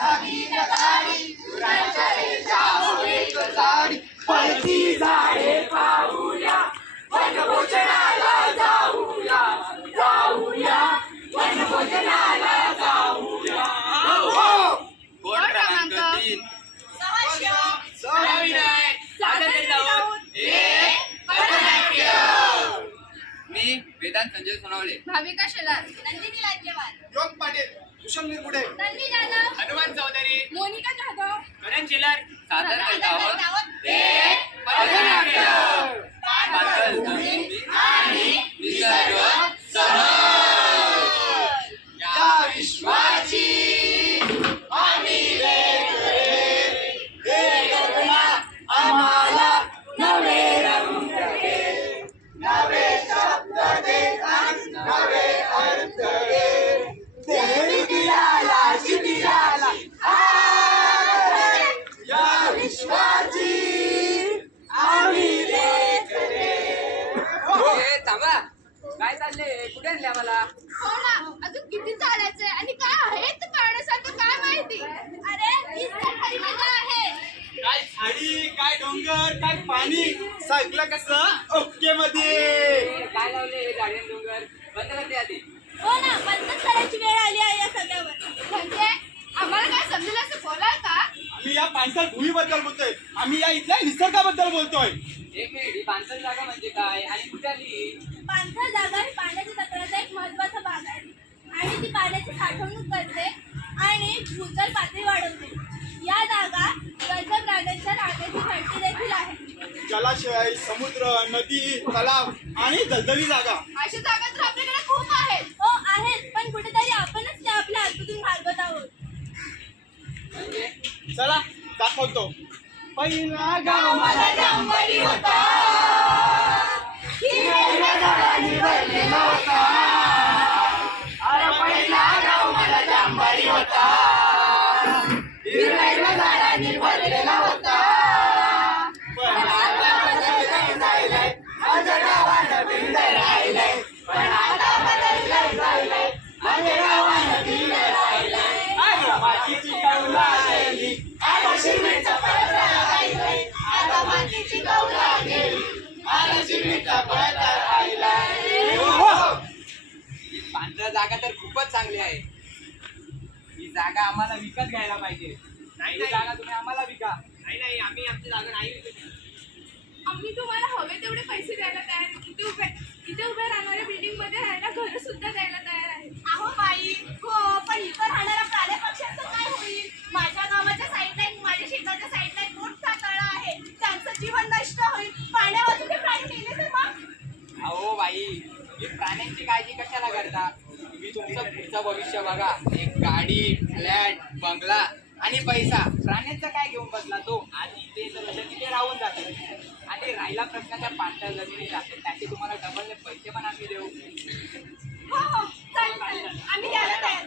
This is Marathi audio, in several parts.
Amiga. मी वेदांत संजय सोनवले भाविका शेलार. नंदिनी लांजेवार. योग पाटील कुशल निरगुडे. तन्वी जाधव. हनुमान चौधरी. मोनिका जाधव. करण चिलर सादर करत आहोत आहोत पथनाट्य. आम्हाला हो ना. अजून किती चालायचंय? आणि काय आहे ते पाहण्यासारखं काय माहिती? अरे आहे. काय झाडी काय डोंगर काय पाणी? सगळं कसं? ओके मध्ये. काय लावले झाडे डोंगर? बंद करते आधी. हो ना बंदच करायची वेळ आली आहे या सगळ्यावर. म्हणजे आम्हाला काय समजेल असं बोलाल का? आम्ही या पाणसाळ भूमीबद्दल बोलतोय. आम्ही या इथल्या निसर्गाबद्दल बोलतोय. एक मिनिट ही पानसर जागा म्हणजे काय? आणि कुठे आली पाणथळ जागा ही पाण्याच्या तक्रारचा एक महत्त्वाचा भाग आहे आणि ती पाण्याची साठवणूक करते आणि भूजल पातळी वाढवते. या जागा गरजा प्राण्यांच्या राहण्याची घंटी देखील आहे. जलाशय समुद्र नदी तलाव आणि दलदली जागा. अशा जागा तर आपल्याकडे खूप आहेत. हो आहेत पण कुठेतरी आपणच त्या आपल्या हातून घालवत आहोत. चला दाखवतो. पहिला गाव मला जांभळी होता. अरे पहिला गाव मला जांभारी होता हिरव्या झाडांनी भरलेला होता. जागा आम्हाला विकत घ्यायला पाहिजे. नाही, नाही. जागा तुम्ही आम्हाला विका. नाही नाही आम्ही आमची जागा नाही आम्ही तुम्हाला हवे तेवढे पैसे द्यायला तयार आहे. इथे उभे इथे उभे राहणाऱ्या बिल्डिंगमध्ये राहायला घर सुद्धा द्यायला तयार आहे. अहो बाई हो पण इथं राहणाऱ्या प्राण्या पक्ष्यांचं काय होईल? माझ्या गावाच्या साईडला एक माझ्या शेताच्या साईडला एक मोठा तळा आहे. त्यांचं जीवन नष्ट होईल. पाण्यावाचून ते प्राणी गेले तर मग? अहो बाई तुम्ही प्राण्यांची काळजी कशाला करता? तुम्ही तुमचं पुढचं भविष्य बघा. एक गाडी फ्लॅट बंगला आणि पैसा. प्राण्यांचं काय घेऊन बसला तो? आणि ते जर तिथे राहून जाते. आणि राहिला प्रश्न त्या पांढऱ्या जमिनीचा. तर त्याचे तुम्हाला डबल पैसे पण आम्ही देऊ. हो हो आम्ही द्यायला तयार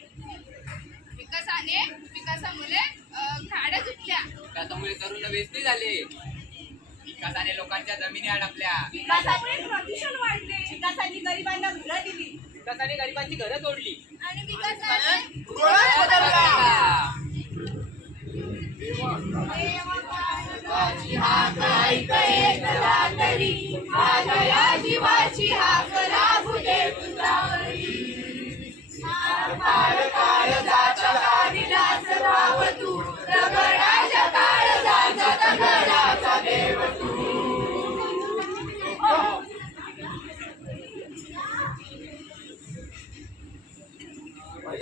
विकासाने विकासामुळे अं, गाड्या तुटल्या विकासामुळे तरुण व्यस्ती झाले. विकासाने लोकांच्या जमिनी अडकल्या. विकासामुळे प्रदूषण वाढले. विकासाने गरिबांना घरं दिली. विकासाने गरिबांची घरं तोडली. आणि विकासाने बदलला. जीवाची हाक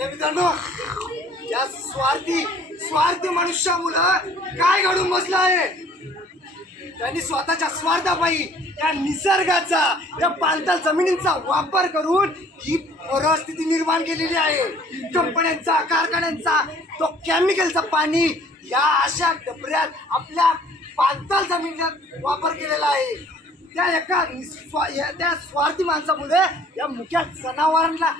मित्रांनो या स्वार्थी स्वार्थी मनुष्यामुळं काय घडून बसलं आहे? त्यांनी स्वतःच्या स्वार्थापायी या निसर्गाचा या पाणथळ जमिनींचा वापर करून ही परिस्थिती निर्माण केलेली आहे. कंपन्यांचा कारखान्यांचा तो केमिकलचा पाणी या अशा डबऱ्यात आपल्या पाणथळ जमिनीत वापर केलेला आहे. त्या एका निस्वा- त्या स्वार्थी माणसामुळे या मुख्या जनावरांना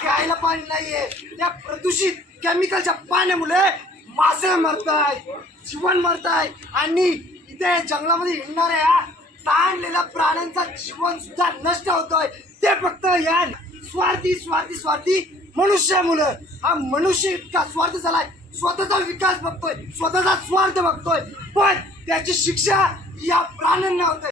प्यायला पाणी नाही आहे त्या प्रदूषित केमिकलच्या पाण्यामुळे मासे मरत आहे जीवन आहे आणि इथे जंगलामध्ये हिंडणाऱ्या ताणलेल्या प्राण्यांचा जीवन सुद्धा नष्ट होतोय. ते फक्त या स्वार्थी स्वार्थी स्वार्थी मनुष्यामुळं हा मनुष्य इतका स्वार्थ झालाय. स्वतःचा विकास बघतोय. स्वतःचा स्वार्थ बघतोय. पण त्याची शिक्षा या प्राण्यांना होते.